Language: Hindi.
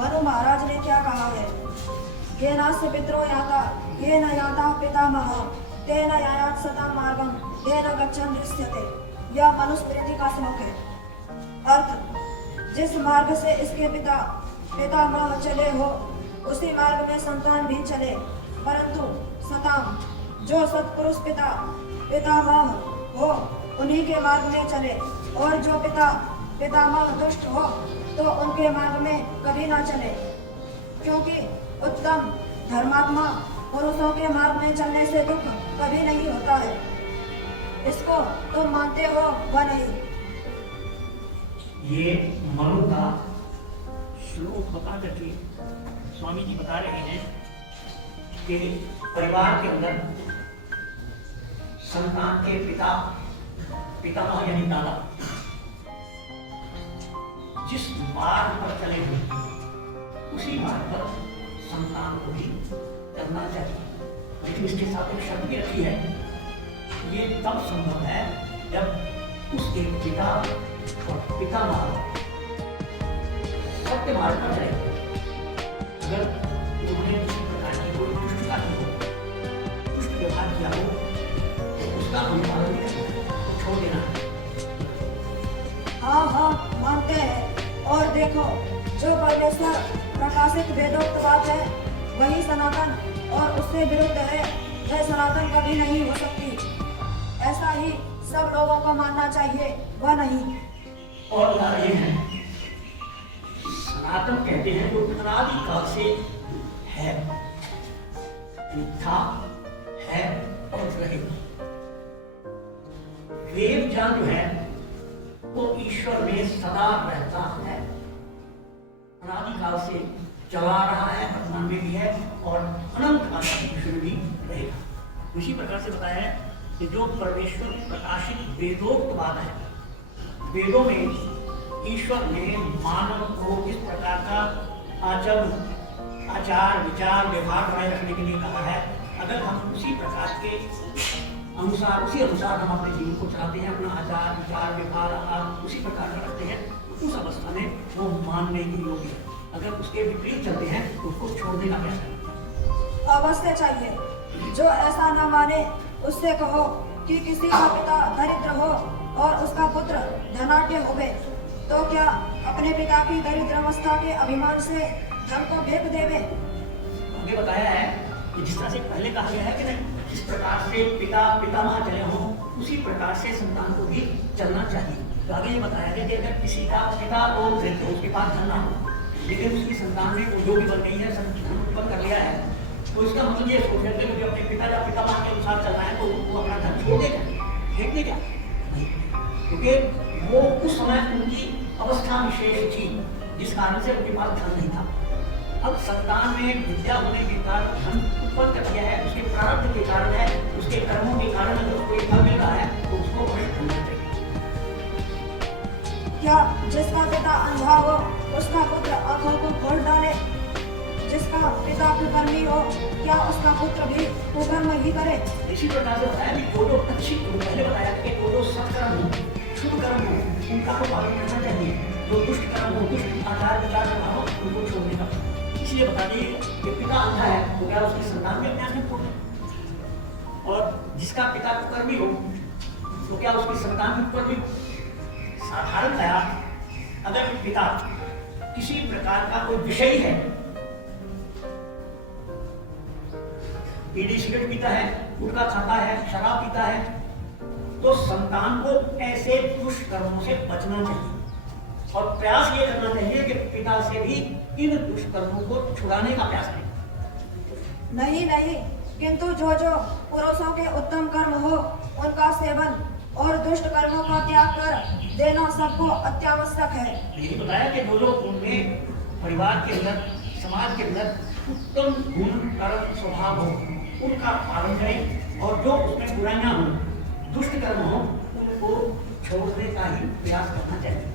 मनु महाराज ने क्या कहा है? ये नास्य पितरो याता, ये न याता पितामह, तेन यायात सदा मार्गम, ये न गच्छन् दृश्यते। यह मनुस्मृति का श्लोक है। अर्थ, जिस मार्ग से इसके पितामह चले हो, उसी मार्ग में संतान भी चले, परंतु सताम, जो सत्पुरुष पितामह हो, उन्हीं के मार्ग में चले, और जो पितामह दुष्ट हो तो उनके मार्ग में कभी ना चले, क्योंकि उत्तम धर्मात्मा पुरुषों के मार्ग में चलने से दुख कभी नहीं होता है। इसको तुम मानते हो व नहीं? ये मनु का श्लोक बता करके स्वामी जी बता रहे हैं कि परिवार के अंदर संतान के पितामह यानी दादा जिस मार्ग पर चले हुए उसी मार्ग पर संतान को भी चलना चाहिए। लेकिन इसके साथ एक शर्त भी रखी है, ये तब संभव है जब उसके पिता और पितामह सत्य मार्ग पर चले। अगर उन्होंने किसी प्रकार की कोई दुष्टता की हो, दुष्ट व्यवहार किया हो, तो उसका अनुपालन तो छोड़ देना है। हाँ, मानते हैं। और देखो, जो परमेश्वर प्रकाशित वेदोक्त बात है वही सनातन, और उससे विरुद्ध है वह सनातन कभी नहीं हो सकती। ऐसा ही सब लोगों को मानना चाहिए व नहीं। और ये है, सनातन कहते हैं जो अनादिकाल से है, था, है और रहेगा। वेद ज्ञान जो है वो ईश्वर में सदा रहता है, अनादिकाल से चला रहा है, वर्तमान में भी है और अनंत काल तक ईश्वर भी रहेगा। उसी प्रकार से बताया है कि जो परमेश्वर प्रकाशित वेदोक्तवाद है, वेदों में ईश्वर ने मानव को इस प्रकार का आचार विचार व्यवहार बनाए रखने के लिए कहा है। अगर हम उसी प्रकार के अनुसार हम अपने जीवन को चलाते हैं, अपना आचार विचार व्यवहार उसी प्रकार का रखते हैं, उस अवस्था में वो मानने की योग्य है। अगर उसके विपरीत चलते हैं तो उसको छोड़ने का प्रयास करें। अवश्य चाहिए। जो ऐसा न माने उससे कहो कि किसी का पिता दरिद्र हो और उसका पुत्र धनाढ्य होवे, तो क्या अपने पिता की दरिद्रावस्था के अभिमान से धन को फेंक देवे? हमने बताया है कि जिस तरह से पहले कहा गया है कि नहीं, जिस प्रकार से पितामह चले हों उसी प्रकार से संतान को भी चलना चाहिए। तो आगे ये बताया गया कि अगर किसी का पिता और उसके पास धन ना हो, लेकिन उसकी संतान ने उद्योगी बन गई है, संतान कर लिया है, तो इसका मतलब ये सोच लेते हैं कि अपने पिता या पितामह के अनुसार चलना है तो वो अपना धन छोड़ देगा, फेंक देगा नहीं, क्योंकि वो उस समय उनकी अवस्था विशेष थी जिस कारण से उनके पास धन नहीं था। अब संतान में विद्या होने के कारण धन उत्पन्न कर दिया है, उसके प्रारब्ध के कारण है, उसके कर्मों के कारण अगर उसको एक फल मिल रहा है तो उसको वही ढूंढना चाहिए। क्या जिसका पिता अंधा हो उसका पुत्र आंखों को खोल डाले? जिसका पिता कुकर्मी हो क्या उसका पुत्र भी कुकर्म ही करे? इसी प्रकार से बताया कि जो अच्छी, पहले बताया कि जो सत्कर्म हो, शुभ कर्म हो, उनका तो पालन करना चाहिए। जो दुष्ट कर्म हो, दुष्ट आचार विचार करना हो, उनको छोड़ने का। इसलिए बता दिए कि पिता अंधा है तो क्या उसकी संतान भी अपने आप में पूर्ण है, और जिसका पिता कुकर्मी हो तो क्या उसकी संतान भी कुकर्मी हो। साधारणतया अगर पिता किसी प्रकार का कोई विषय है, बीड़ी सिगरेट पीता है, गुटखा खाता है, शराब पीता है, तो संतान को ऐसे दुष्कर्मों से बचना चाहिए और प्रयास ये करना चाहिए कि पिता से भी इन दुष्कर्मों को छुड़ाने का प्रयास करें। नहीं, किंतु जो पुरुषों के उत्तम कर्म हो उनका सेवन और दुष्ट कर्मों का त्याग कर देना सबको अत्यावश्यक है। यही बताया कि जो उनमें परिवार के अंदर, समाज के अंदर उत्तम गुण कर्म स्वभाव हो उनका पालन करें, और जो उसमें बुराइयां हो, दुष्ट कर्म हो, उनको छोड़ने का ही प्रयास करना चाहिए।